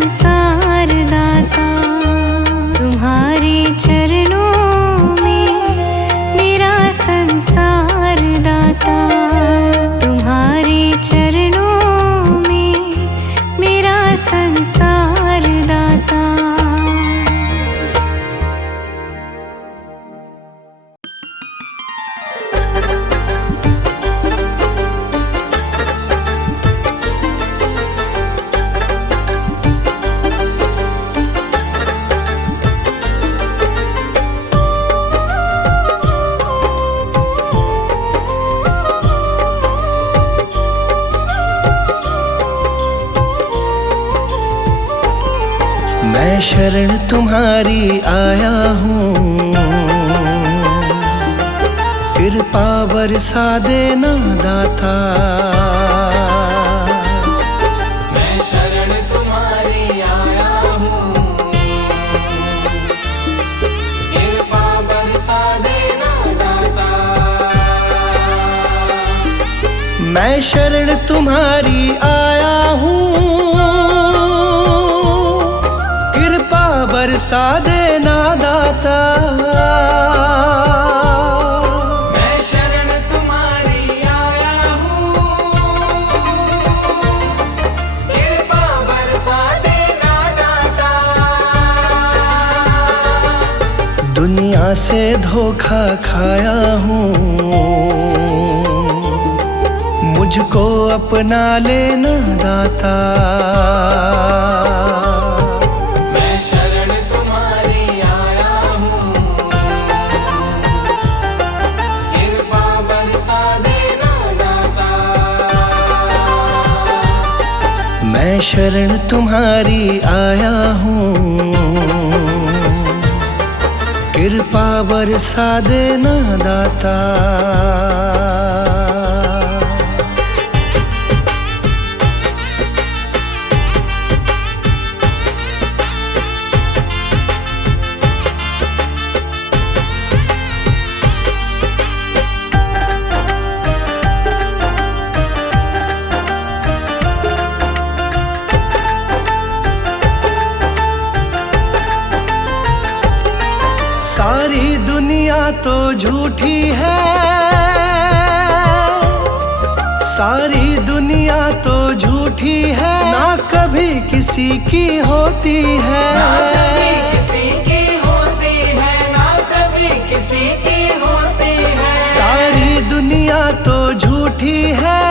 संसार दाता। तुम्हारे चरणों में मेरा संसार दाता। तुम्हारे चरणों में मेरा संसार दाता। मैं शरण तुम्हारी आया हूँ, कृपा बरसा देना दाता। मैं शरण तुम्हारी आया हूँ, कृपा बरसा देना दाता। मैं शरण तुम्हारी आया हूँ, बरसा देना दाता। मैं शरण तुम्हारी आया हूँ, कृपा बरसा देना दाता। दुनिया से धोखा खाया हूँ, मुझको अपना लेना दाता। मैं शरण तुम्हारी आया हूँ, कृपा बरसा देना दाता। सारी दुनिया तो झूठी है, सारी दुनिया तो झूठी है, ना कभी किसी की होती है। ना कभी किसी की होती है, ना कभी किसी की होती है। सारी दुनिया तो झूठी है,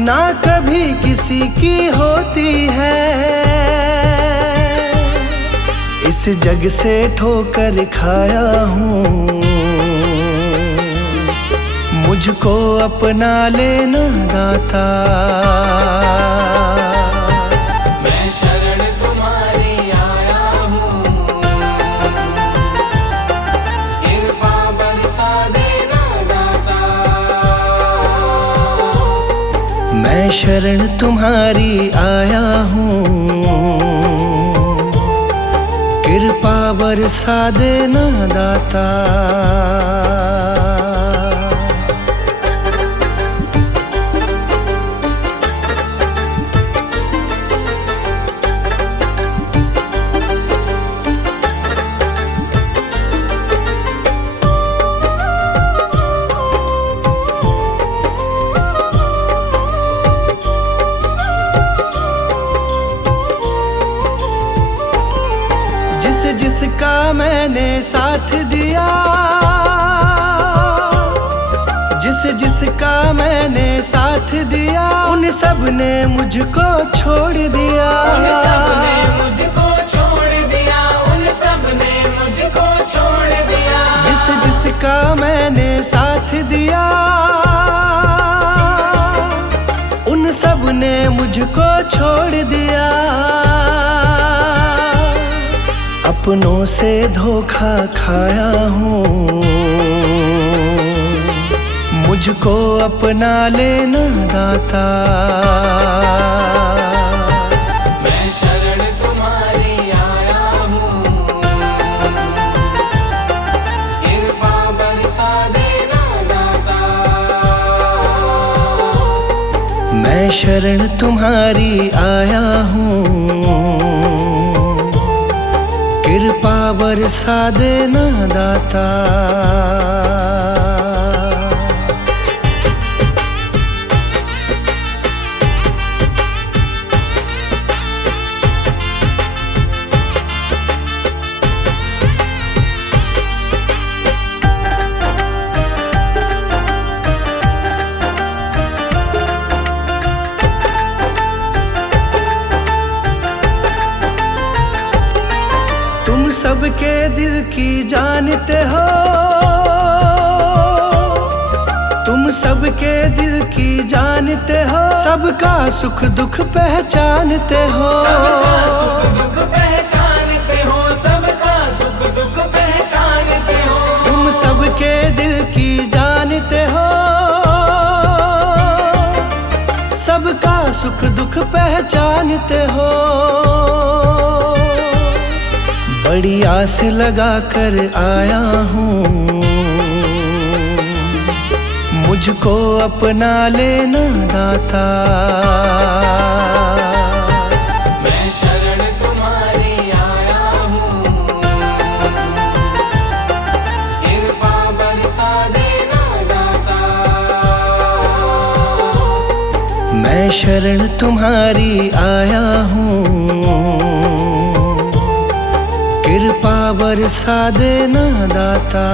ना कभी किसी की होती है। इस जग से ठोकर खाया हूँ, मुझको अपना लेना दाता। मैं शरण तुम्हारी आया हूँ, कृपा बरसा देना दाता। मैं शरण तुम्हारी आया हूँ, कृपा बरसा देना दाता। जिसका मैंने साथ दिया, जिसका मैंने साथ दिया, उन सब ने मुझको छोड़ दिया। उन सब ने मुझको छोड़ दिया, उन सब ने मुझको छोड़ दिया। जिसका मैंने साथ दिया, उन सब ने मुझको छोड़ दिया। अपनों से धोखा खाया हूँ, मुझको अपना लेना दाता। मैं शरण तुम्हारी आया हूँ, कृपा बरसा देना दाता। मैं शरण तुम्हारी आया हूँ, कृपा बरसा देना दाता। तुम सबके दिल की जानते हो, तुम सबके दिल की जानते हो, सबका सुख दुख पहचानते हो। सबका सुख दुख पहचानते हो, सबका सुख दुख पहचानते हो। तुम सबके दिल की जानते हो, सबका सुख दुख पहचानते हो। बड़ी आस लगा कर आया हूँ, मुझको अपना लेना दाता। मैं शरण तुम्हारी आया हूँ, कृपा बरसा देना दाता। मैं शरण तुम्हारी आया हूँ, कृपा बरसा देना दाता।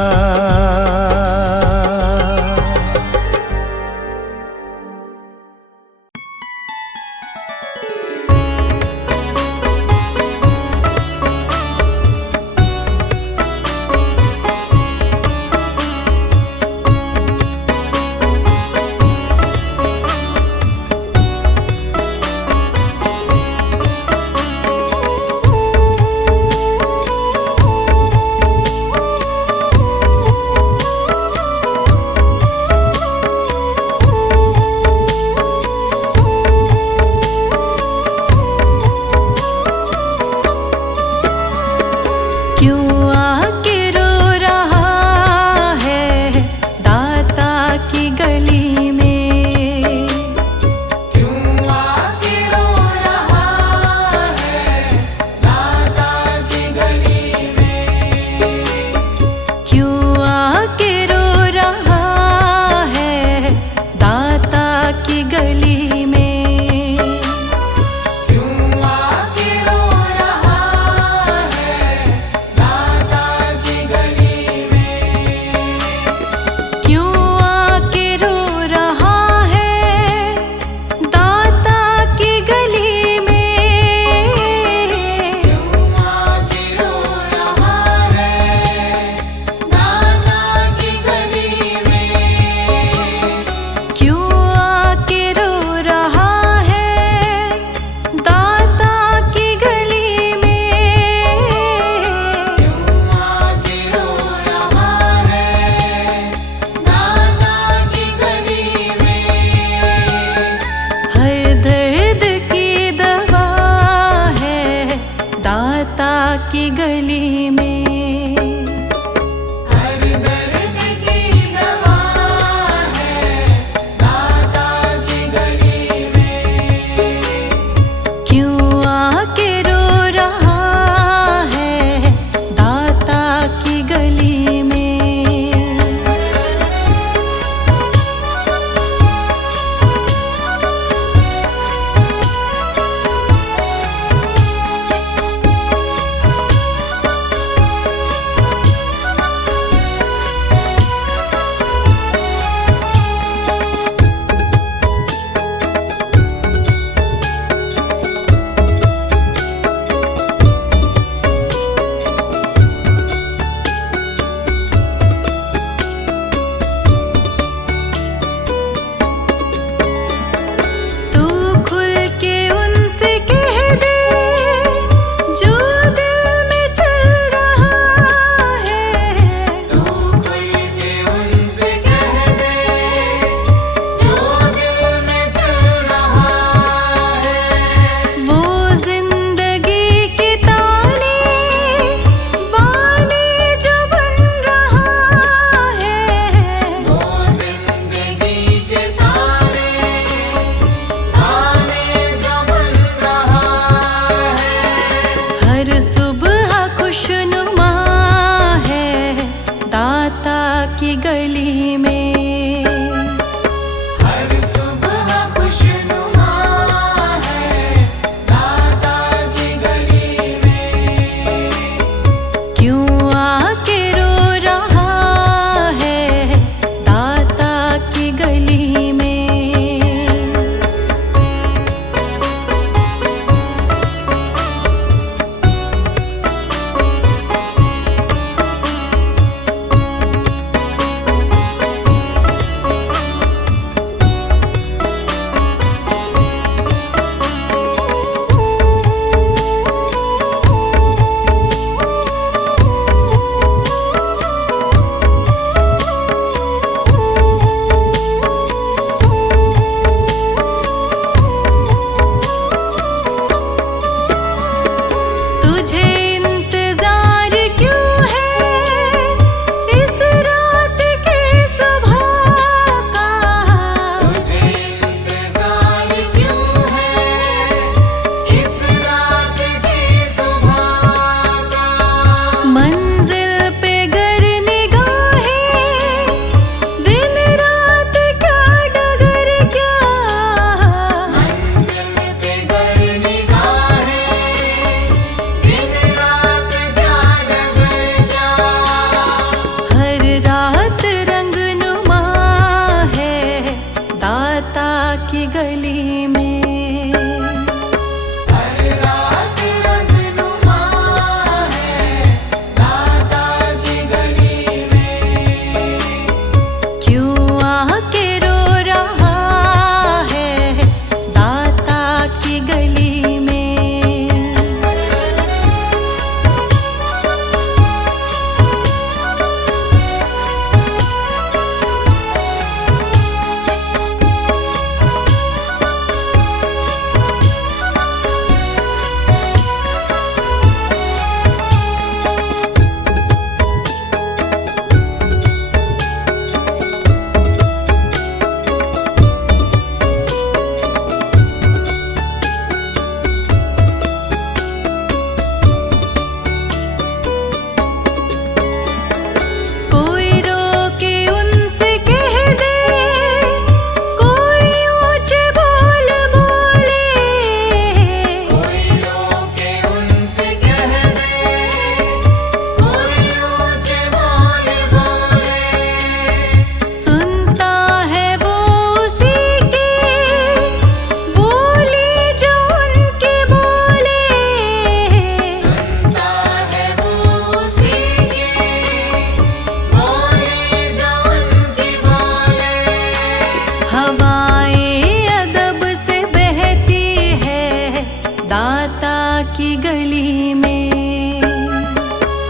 की गली में।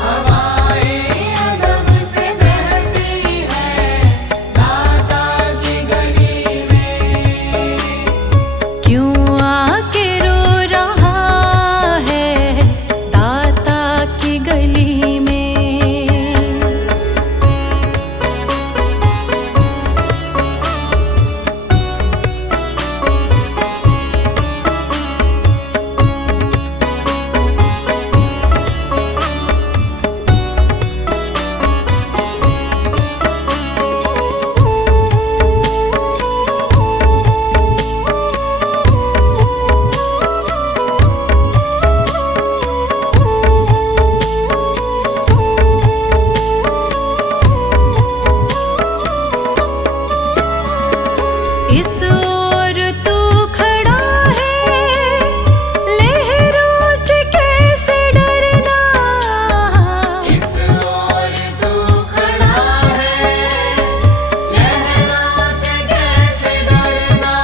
हवाएं अदब से बहती है दाता की गली में। क्यों आके रो रहा है दाता की गली में। इस ओर तू खड़ा है लहरों से कैसे डरना। इस ओर तू खड़ा है लहरों से कैसे डरना।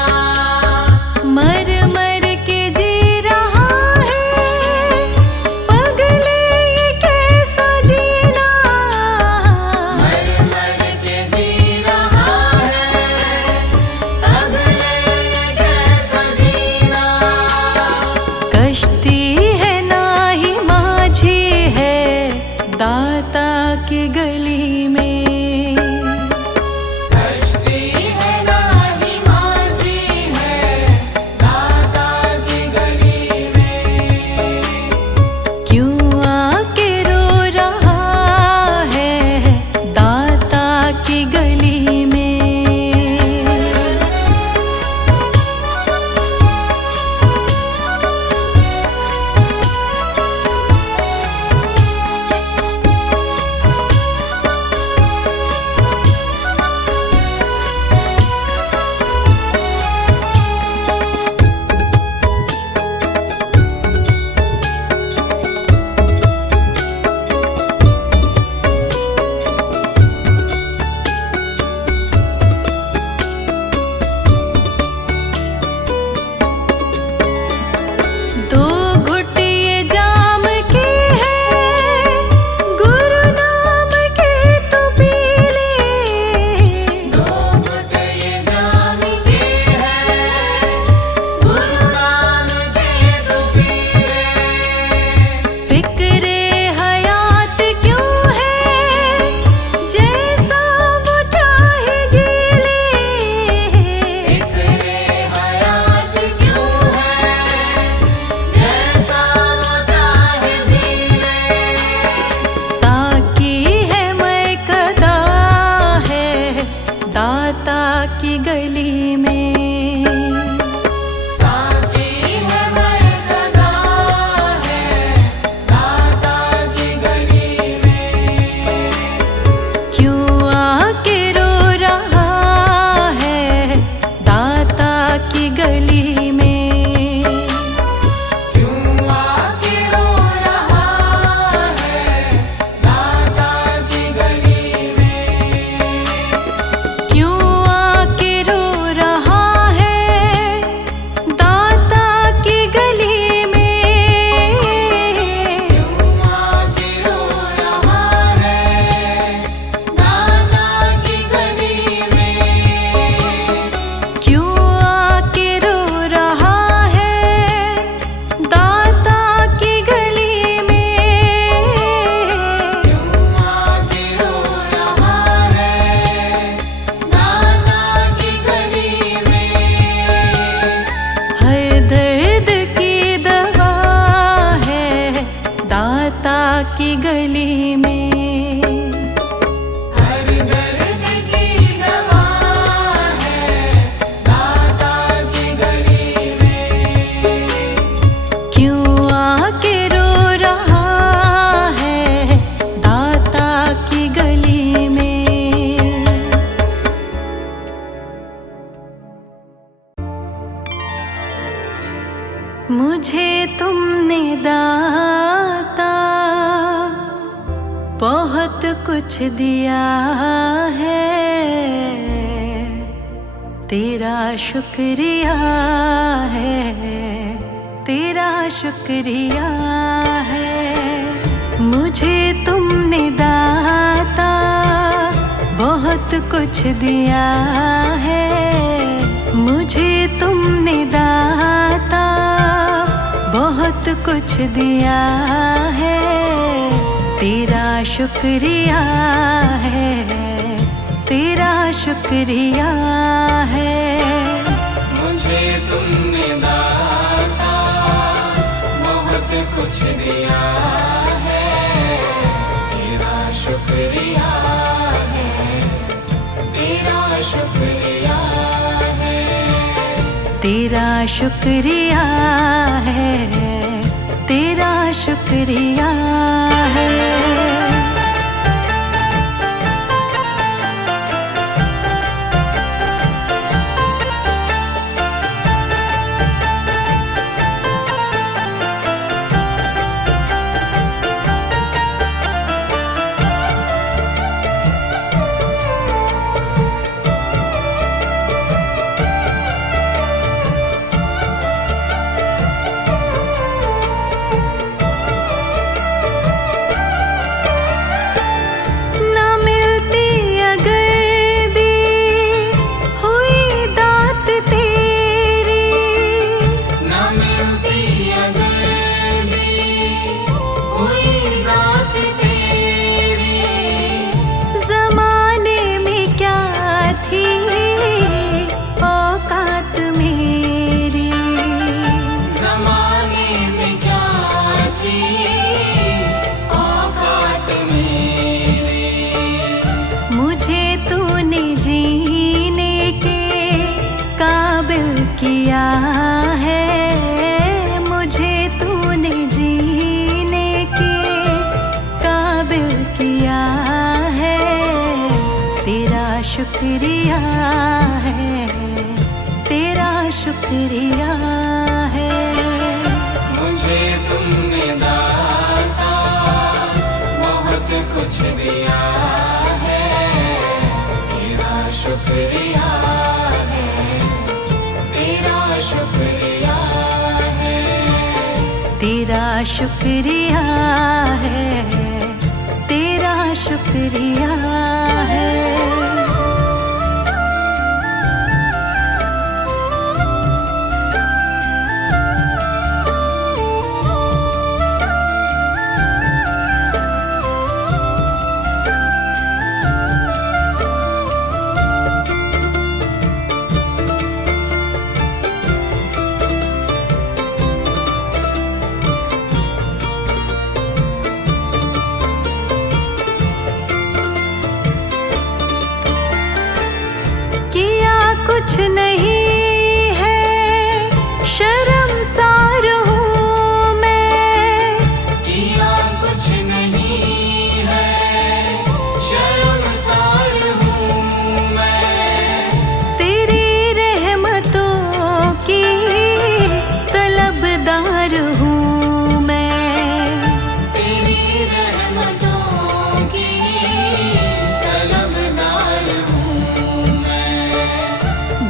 मर मर के जी रहा है पगले ये कैसा जीना। मर मर के जी रहा है अगले ये कैसा जीना। कश्ती है ना ही माझी है दाता की गली में। कश्ती है ना ही माझी है दाता की गली में। क्यों आके रो रहा है दाता की गली में। दो घुट ये जाम के है गुरु नाम के तू पी ले। दो घुट ये जाम के है गुरु नाम के तू पी ले। फिक्रे हयात क्यों है जैसा वो चाहे जी ले। फिक्रे हयात क्यों है जैसा वो चाहे जी ले। साकी है मैं कदा है दाता की गली में। साकी है मैं गदा है दाता की गली में। क्यों आके रो रहा है दाता की गली में। क्यों आके रो रहा है दाता की गली में। क्यों आके रो रहा है दाता की गली में। क्यों आके रो रहा है दाता की गली में। क्यों आके रो रहा है दाता की गली में। क्यों आके रो रहा है दाता की गली में। हर दर्द की दवा है दाता की गली में। हर दर्द की दवा है दाता की गली में। क्यों आके रो रहा है दाता की गली में। मुझे तुमने दाता बहुत कुछ दिया है, तेरा शुक्रिया है, तेरा शुक्रिया है। मुझे तुमने दाता बहुत कुछ दिया है। मुझे तुमने दाता बहुत कुछ दिया है। तेरा शुक्रिया है, तेरा शुक्रिया है। मुझे तुमने दाता बहुत कुछ दिया है। तेरा शुक्रिया है, तेरा शुक्रिया है। तेरा शुक्रिया है, तेरा शुक्रिया है। किया है मुझे तूने जीने के काबिल किया है। तेरा शुक्रिया है, तेरा शुक्रिया है। मुझे तुमने दाता बहुत कुछ दिया है। तेरा शुक्रिया शुक्रिया है। तेरा शुक्रिया है, तेरा शुक्रिया है। कुछ नहीं है शर्मसार हूँ मैं। किया कुछ नहीं है शर्मसार हूँ मैं। तेरी रहमतों की तलबदार हूँ मैं। तेरी रहमतों की तलबदार हूँ मैं।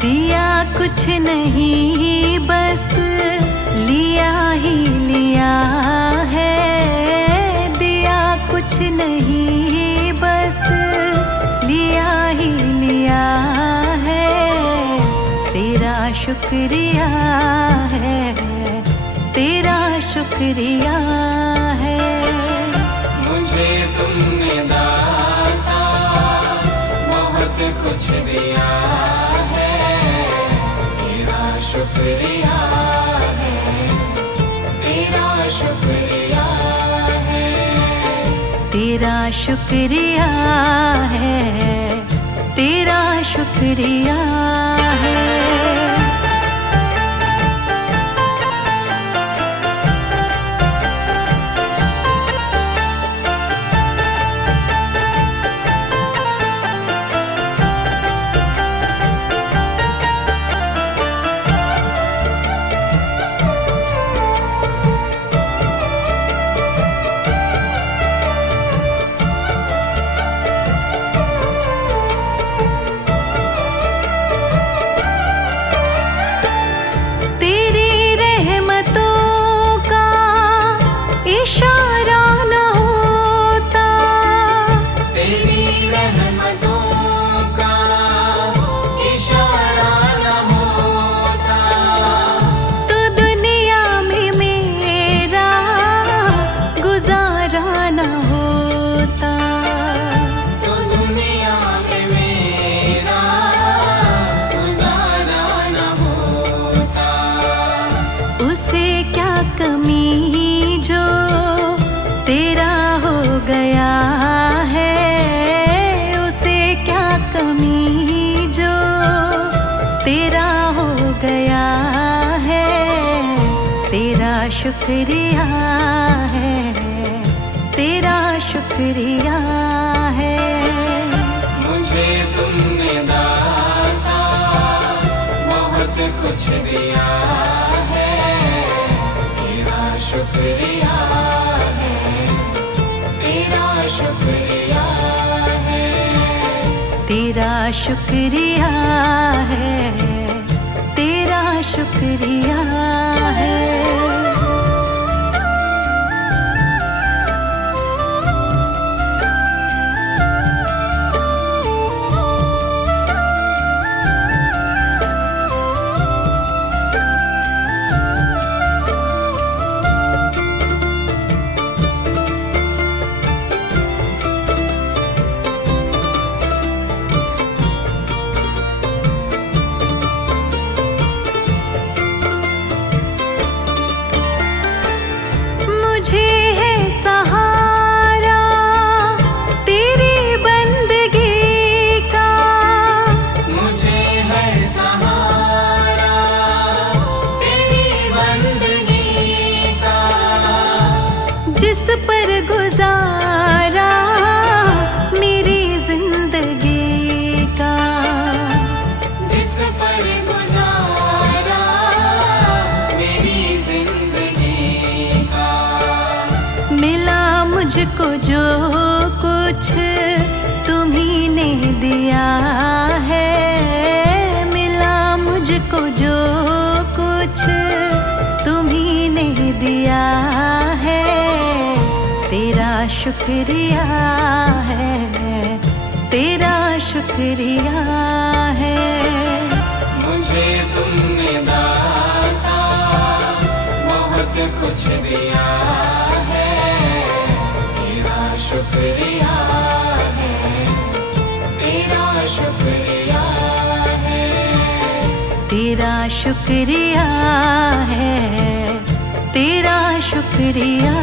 दिया कुछ नहीं बस लिया ही लिया है। दिया कुछ नहीं बस लिया ही लिया है। तेरा शुक्रिया है, तेरा शुक्रिया है। मुझे तुमने दाता बहुत कुछ दिया है। शुक्रिया है, तेरा शुक्रिया है। तेरा शुक्रिया है, तेरा शुक्रिया है। कमी जो तेरा हो गया है, उसे क्या कमी जो तेरा हो गया है। तेरा शुक्रिया है, तेरा शुक्रिया है। मुझे तुमने दाता बहुत कुछ दिया है, तेरा शुक्रिया है, तेरा शुक्रिया है। तेरा शुक्रिया है, तेरा शुक्रिया है। मुझे है सहारा तेरी बंदगी का, मुझे है सहारा तेरी बंदगी का। जिस पर गुजारा मेरी जिंदगी का, जिस पर गुजारा मेरी जिंदगी का। मिला मुझको जो कुछ तुम्ही ने दिया है, मिला मुझको जो कुछ तुम्ही ने दिया है। तेरा शुक्रिया है, तेरा शुक्रिया है। मुझे तुमने दाता बहुत कुछ दिया है, तेरा शुक्रिया है, तेरा शुक्रिया है। तेरा शुक्रिया है, तेरा शुक्रिया